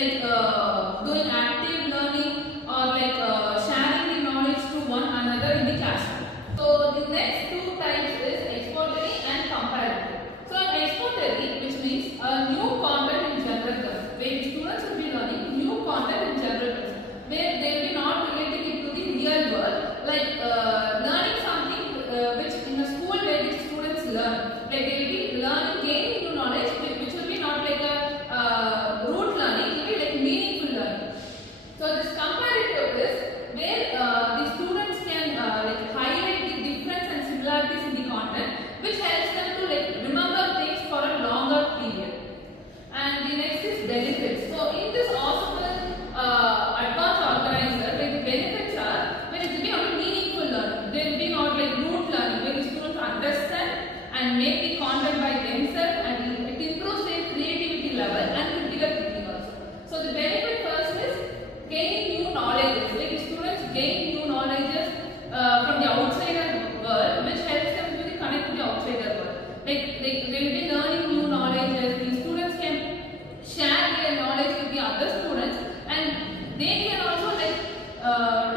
like doing active learning or like sharing the knowledge to one another in the classroom. So the next two types is expository and comparative. So expository, which means a new content in general terms, where the students will be learning new content in general terms, where they will be not relating it to the real world, like learning something which in a school where the students learn, like they will be learning, gaining new knowledge, which will be not like a rote learning, it will be like meaningful learning. So this comparative is where the students can like highlight the difference and similarities in the content, which helps them to like remember things for a longer period. And the next is benefits. So in this Ausubel advanced organizer, like the benefits are when it will be on meaningful learning. They will be not like rote learning, where the students understand and make the content by themselves, and it improves their creativity level and critical thinking also. So the benefit first is gaining new knowledge. Like the students gain new knowledges from the outsider world, which helps them to connect to the outsider world. Like they will be learning new knowledges. The students can share their knowledge with the other students, and they can also like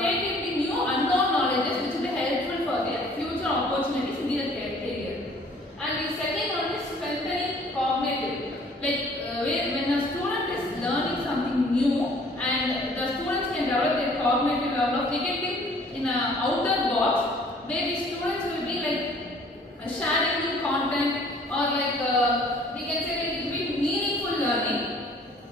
take in the new unknown knowledges, which will be helpful for their future opportunities in their career. And the second one is strengthening cognitive. Like when a student is learning something new, and the students can develop their cognitive level of thinking in an outer box, where the students will be like sharing new content, or like we can say like it will be meaningful learning.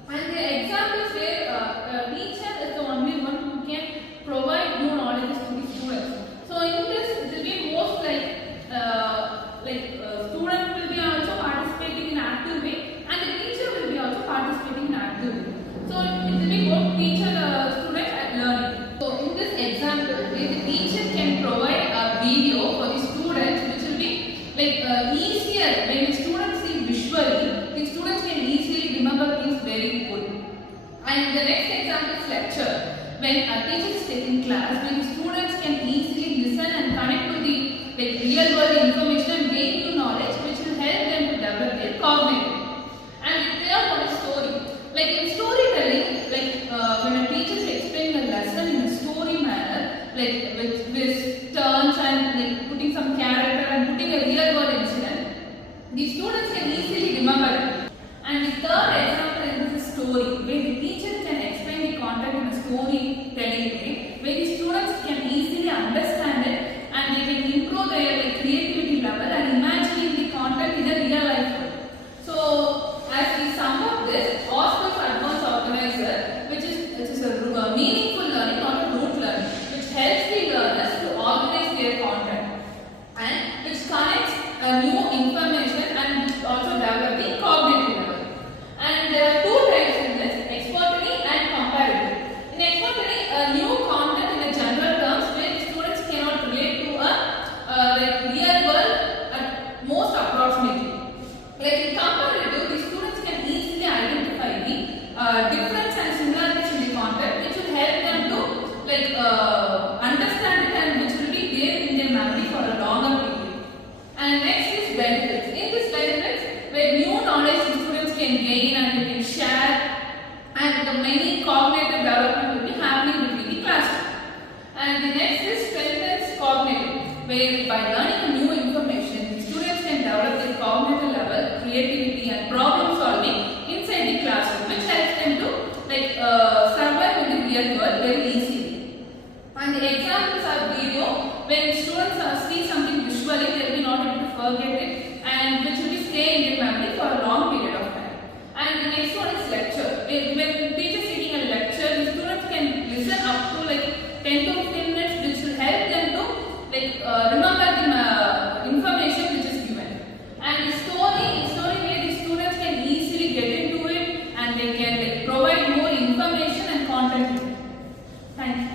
And the examples where a teacher is the only one who can provide new knowledge to the students. So in this, it will be most like student will be also participating in active way, and the teacher will be also participating in active way. So it will be both teacher student and learning. So in this example, the teacher can provide a video for the students, which will be like easier when the students see visually. The students can easily remember things very good. And the next example is lecture. When a teacher is taking class, when the students can easily listen and connect to the like real world information and gain new knowledge, which will help them to develop their cognitive. And the third one is story. Like in storytelling, like when a teacher is explaining a lesson in a story manner, like with twists, turns, and like putting some character and putting a real world incident, the students can easily remember it. And the third example is this story, where the teacher can explain the content in a storytelling way, where the students can easily understand it, and they can improve their creativity level and imagining the content in a real life world. So as we sum up this, Ausubel's advanced organizer, which is a meaningful learning, not a rote learning, which helps the learners to organize their content, and which connects new information and which also develop the cognitive level. And there are two types in this, expository and comparative. In expository, new content in a general terms, where students cannot relate to a real world at most approximately. Like in comparative, the students can easily identify the difference and similarities in the content, which will help them to like understand it, and which will be there in their memory for a longer period. And next is benefits. In this benefits, where new knowledge the students can gain and they can share, and the many cognitive development will be happening between the classroom. And the next is strengthens cognitive, where by learning new information, the students can develop their cognitive level, creativity, and problem solving inside the classroom, which helps them to like survive in the real world very easily. And the examples are video, when students see something visually, they will be not able to forget it, and which will be stay in their memory for a long period of time. And the next one is lecture. When teacher is taking a lecture, the students can listen up to like 10 to 15 minutes, which will help them to like remember the information which is given. And the story where the students can easily get into it, and they can like provide more information and content. Thank you.